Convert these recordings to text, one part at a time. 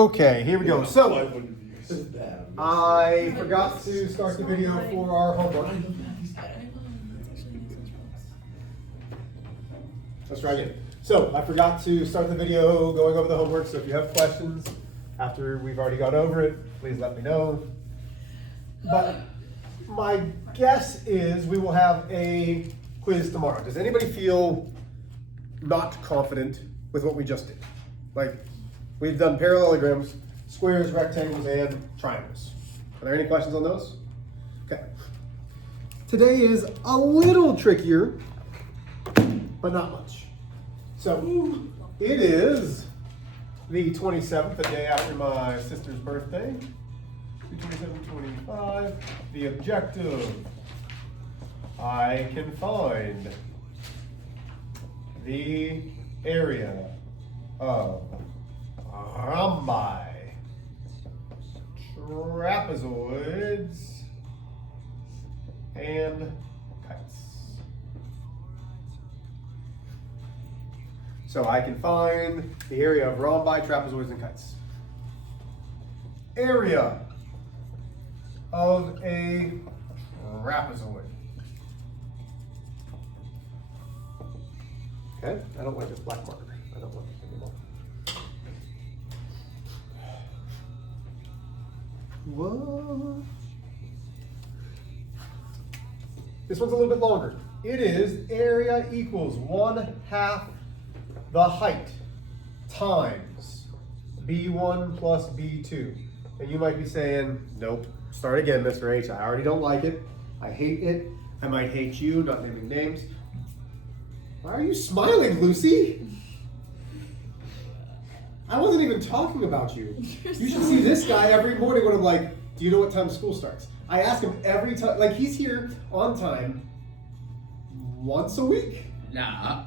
Okay, here we go. So, I forgot to start the video for our homework. Let's try again. So, I forgot to start the video going over the homework, so if you have questions after we've already gone over it, please let me know. But my guess is we will have a quiz tomorrow. Does anybody feel not confident with what we just did? Like, we've done parallelograms, squares, rectangles, and triangles. Are there any questions on those? Okay. Today is a little trickier, but not much. So, it is the 27th, the day after my sister's birthday. 27-25. The objective. I can find the area of Rhombi, trapezoids, and kites. So I can find the area of rhombi, trapezoids, and kites. Area of a trapezoid. Okay, I don't like this black marker. I don't want it anymore. What? This one's a little bit longer. It is area equals 1/2 the height times B1 plus B2. And you might be saying, nope, start again, Mr. H. I already don't like it. I hate it. I might hate you, not naming names. Why are you smiling, Lucy? I wasn't even talking about you. You should see this guy every morning when I'm like, do you know what time school starts? I ask him every time, like he's here on time once a week? Nah.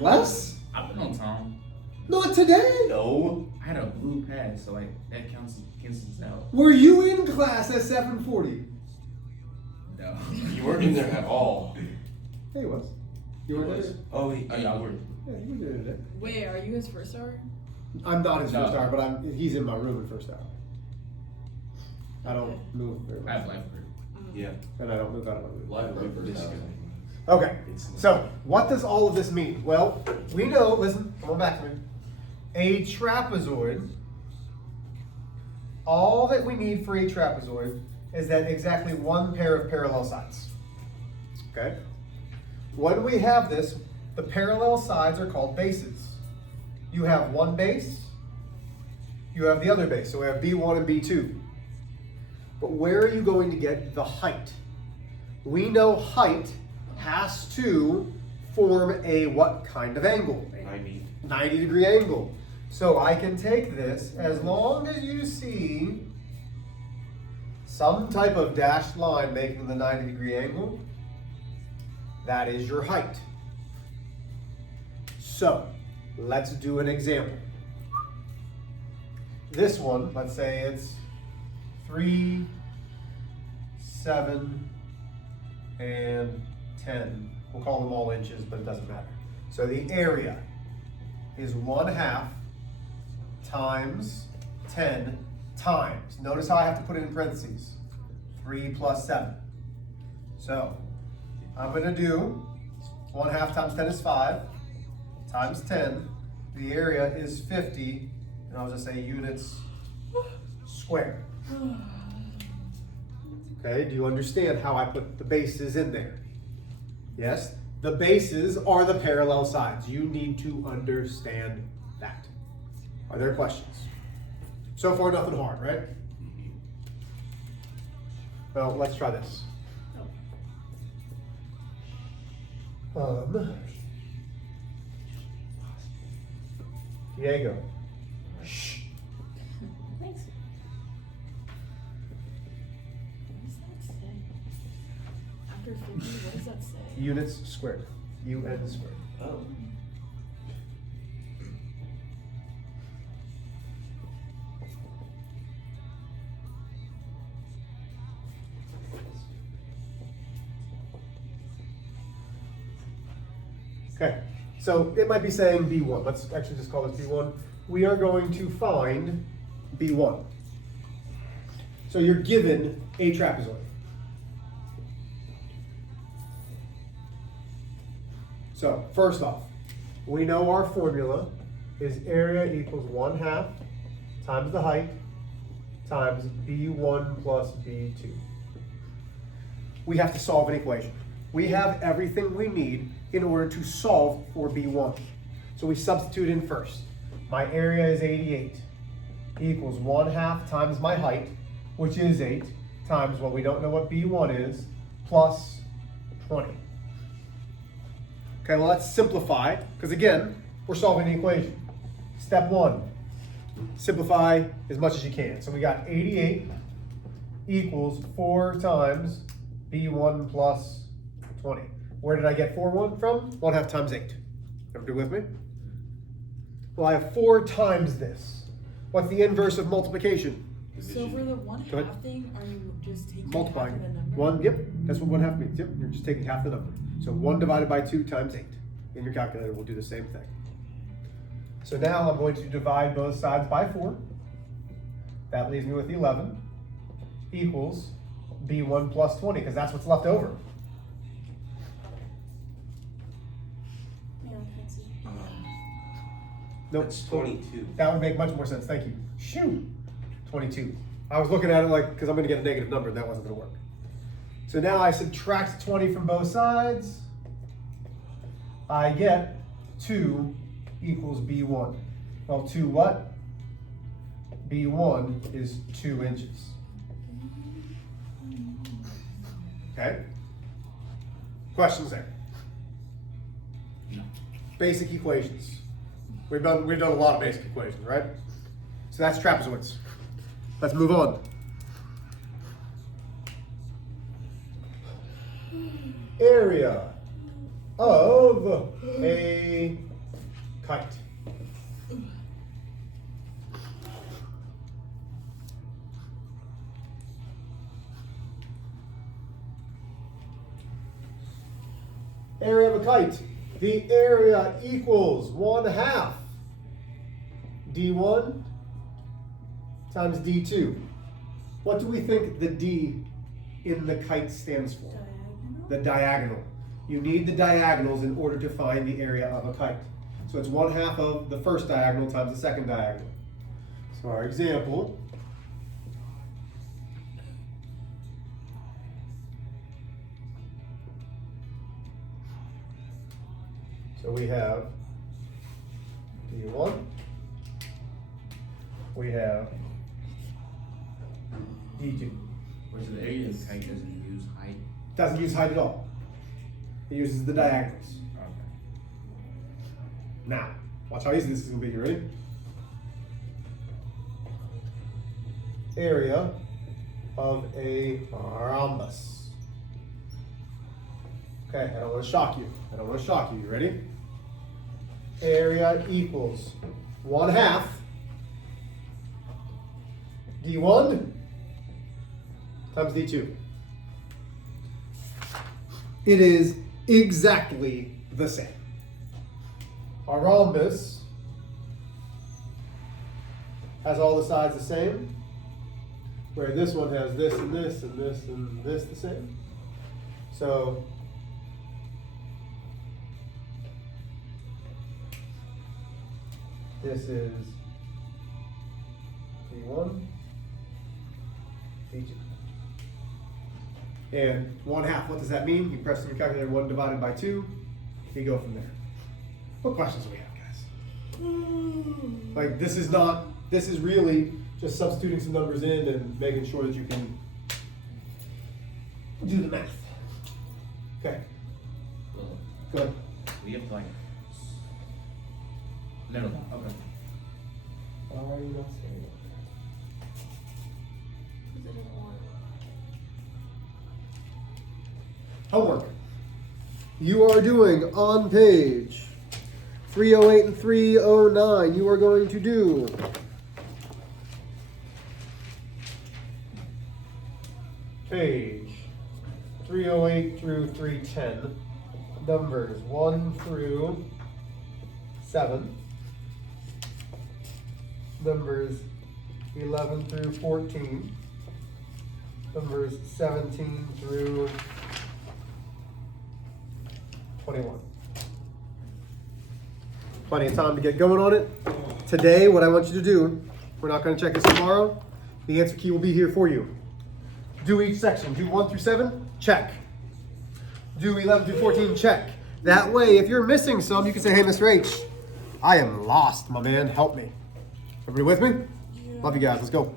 Less? I've been on time. Not today. No. I had a blue pad, so like that cancels out. Were you in class at 7:40? No. You weren't in there at all. Yeah, he was. You were there? Oh, yeah, I were. Yeah, you were there today. Wait, are you his first hour? I'm not his No. first hour, but he's in my room in first hour. I don't move very I have much. life group. Yeah. And I don't move out of my room. Library first hour. Okay, so what does all of this mean? Well, we know, listen, come on back to me. A trapezoid, all that we need for a trapezoid is that exactly one pair of parallel sides. Okay? When we have this, the parallel sides are called bases. You have one base, you have the other base. So we have B1 and B2. But where are you going to get the height? We know height has to form a what kind of angle? 90 degree angle. So I can take this, as long as you see some type of dashed line making the 90 degree angle, that is your height. So let's do an example. This one, let's say it's 3, 7, and 10. We'll call them all inches, but it doesn't matter. So the area is 1/2 times 10 times. Notice how I have to put it in parentheses. 3 plus 7. So I'm going to do 1/2 times 10 is 5 times 10. The area is 50, and I'll just say units squared. Okay, do you understand how I put the bases in there? Yes, the bases are the parallel sides. You need to understand that. Are there questions? So far, nothing hard, right? Well, let's try this. Diego. Shh. Thanks. What does that say? After 50, what does that say? Units squared. UN squared. Oh. Okay, so it might be saying B1. Let's actually just call this B1. we are going to find B1. So you're given a trapezoid. So first off, we know our formula is area equals 1/2 times the height times B1 plus B2. We have to solve an equation. We have everything we need in order to solve for B1. So we substitute in first. My area is 88 equals 1/2 times my height, which is 8, times, well, we don't know what B1 is, plus 20. Okay, well, let's simplify, because again, we're solving the equation. Step 1, simplify as much as you can. So we got 88 equals 4 times B1 plus 20. Where did I get 4 from? 1/2 times 8. Everybody with me? Well, I have 4 times this. What's the inverse of multiplication? So for the Go ahead. 1/2 thing, are you just taking Multiplying. half of the number? 1, yep, that's what 1/2 means. Yep, you're just taking half the number. So 1 divided by 2 times 8. In your calculator, we'll do the same thing. So now I'm going to divide both sides by 4. That leaves me with 11 equals B1 plus 20, because that's what's left over. Yeah, I can't see. Nope. That's 22. That would make much more sense. Thank you. Shoot. 22. I was looking at it like, because I'm going to get a negative number, and that wasn't going to work. So now I subtract 20 from both sides. I get 2 equals B1. Well, 2 what? B1 is 2 inches. Okay? Questions there? No. Basic equations. We've done a lot of basic equations, right? So that's trapezoids. Let's move on. Area of a kite. Area of a kite. The area equals 1/2 D1 times D2. What do we think the D in the kite stands for? Diagonal? The diagonal. You need the diagonals in order to find the area of a kite. So it's 1/2 of the first diagonal times the second diagonal. So our example, so we have D1, we have D2. Which the area of the kite doesn't use height. Doesn't use height at all. It uses the diagonals. Okay. Now, watch how easy this is going to be. You ready? Area of a rhombus. Okay, I don't want to shock you. You ready? Area equals 1/2 D1 times D2. It is exactly the same. Our rhombus has all the sides the same, where this one has this and this and this and this the same. So this is D1, D2. And 1/2, what does that mean? You press in your calculator 1 divided by 2, you go from there. What questions do we have, guys? Like, this is really just substituting some numbers in and making sure that you can do the math. Okay, Well, go ahead. we have to like. No. Okay. Why are you not saying that? Because I don't want. Homework. You are doing on page 308 and 309, you are going to do page 308 through 310, numbers 1 through 7. numbers 11 through 14, numbers 17 through 21. Plenty of time to get going on it. Today, what I want you to do, we're not going to check this tomorrow. The answer key will be here for you. Do each section. Do 1 through 7, check. Do 11 through 14, check. That way, if you're missing some, you can say, hey, Mr. H, I am lost, my man. Help me. Everybody with me? Love you guys. Let's go.